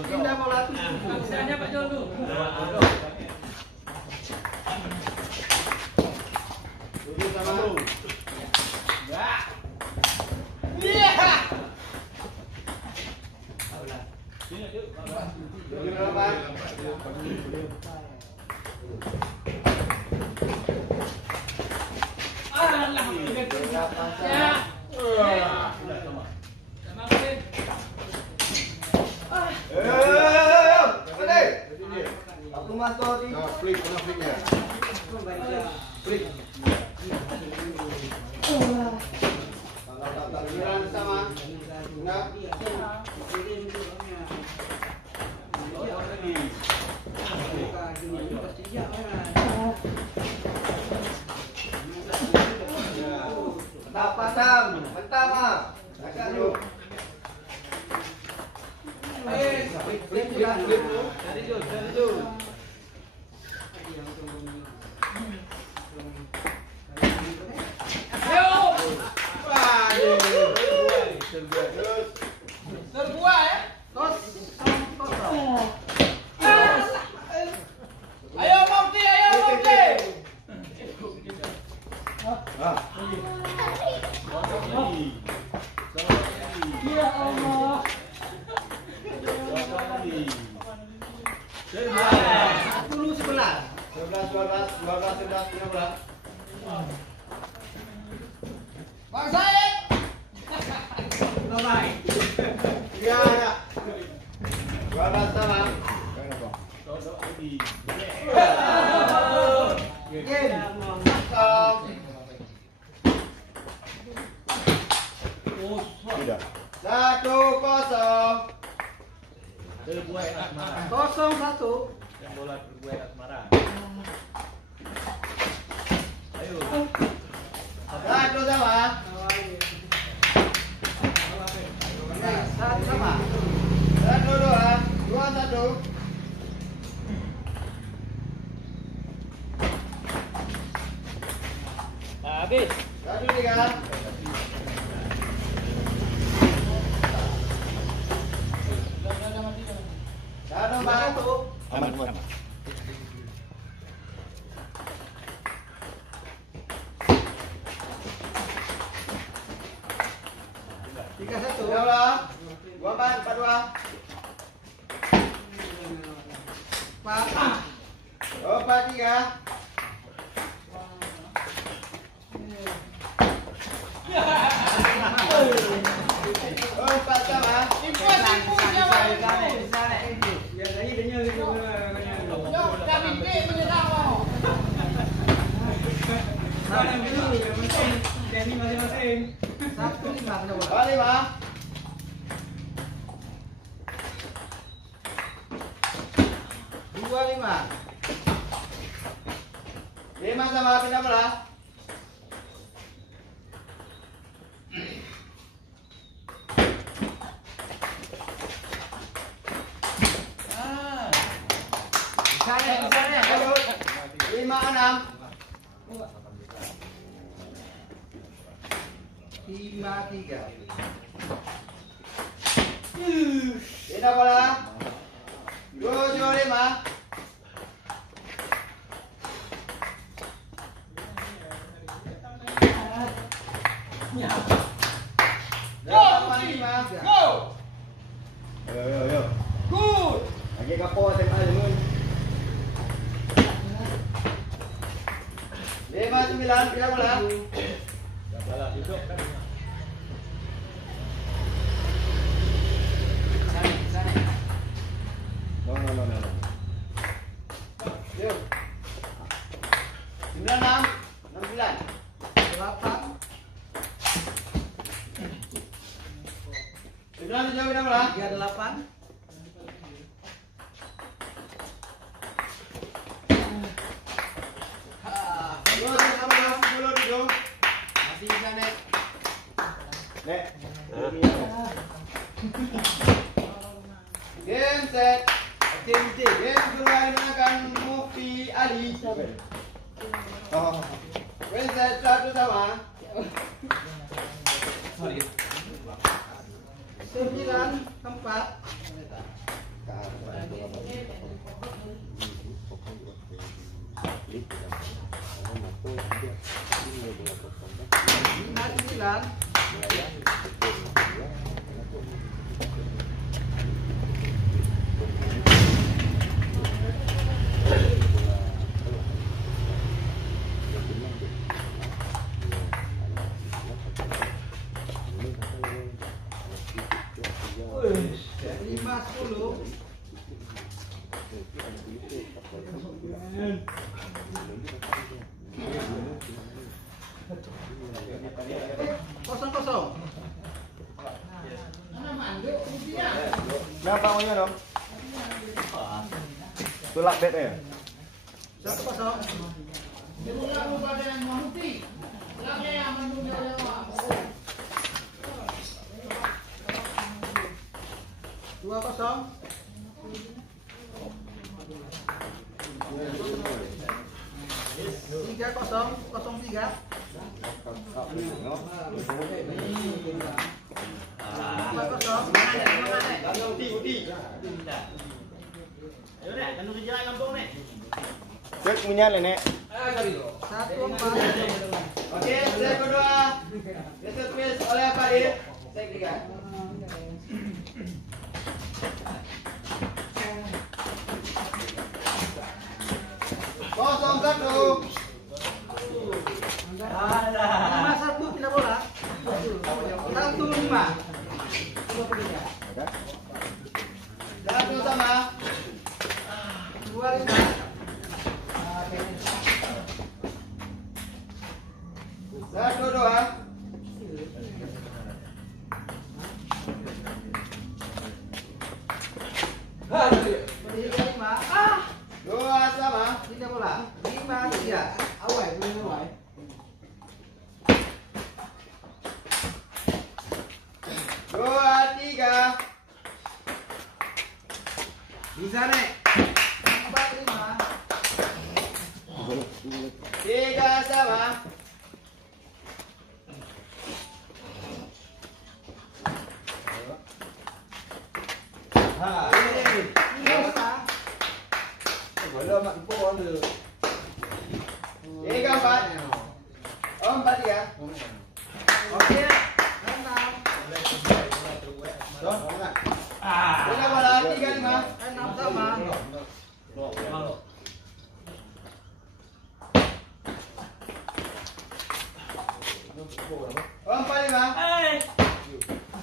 Pindah bola tuh. Misalnya Pak Jol tuh. Duduk sama lu. Enggak. Iya. Sini yuk. Duduk berapa? Alah, ya. Aku masuk di. Nah, flip, kena flipnya. Flip. Tak giliran sama. Enggak. Tak padam, mentah mah. Agak dulu. Flip. Dari Jul. Terbuat ya. Tos. Ayo Mauti. Ya Allah. 11, 12, 13. Bang Said. Bye. Ya. 12 sama. Tidak. 1-0. Terbuat asmara. 0-1. Yang bola terbuat asmara. Ayo. 1 sama. Nah, 1 sama. 1, 2, 1. Habis. 1, 3. Aman. Tiga satu. Dua, 4-2. Empat. 4-3. Empat sama. Satu 5. 2-5. 5 sama pindah bola. Misalnya. 5-6. 5-3. Pindah bola. 7-5. Go. Ayo. Good. Lagi kapo tembak aja. 5-9 pindah bola. Bola duduk kan. No. Yuk. 96. 69. 8. 97 pindah bola. 38. Dua sama 10. Nek. Game set. Activity. Game kedua dimenangkan Mufti Ali. Oh. Game set satu sama. 9-4. Kosong. Berapa maunya dong? Tulak bet ya? 1-0. Dua kosong. 3-0. 4-0. Cek punya Nek. 1-4. Oke, set kedua. Diservis oleh Fadil. Set ketiga. Kosong 1. 5-1 pindah bola. 1-5. Satu sama. 2-5. 1-2. 3-5. 2 sama. Pindah bola. 5-3. Awal. 2-3. Bisa nek. 4-5. 3 sama. Ini. Belum mak ipo ada. 3-4. 4-3. Oke. 6. Pindah bola 3-5. 6 sama. 4-5.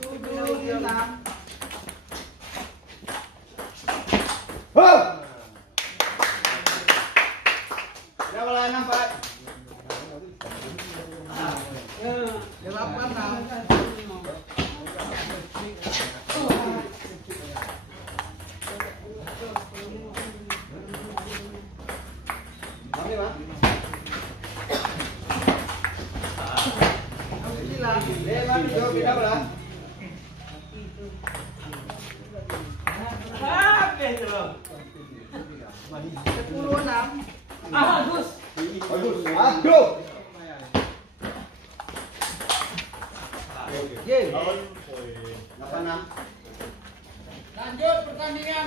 7-6. Pindah bola 6-4. 8-6. Lebar hijau pindah bola. 10-6. Aduh. Game. 8-6. Lanjut pertandingan.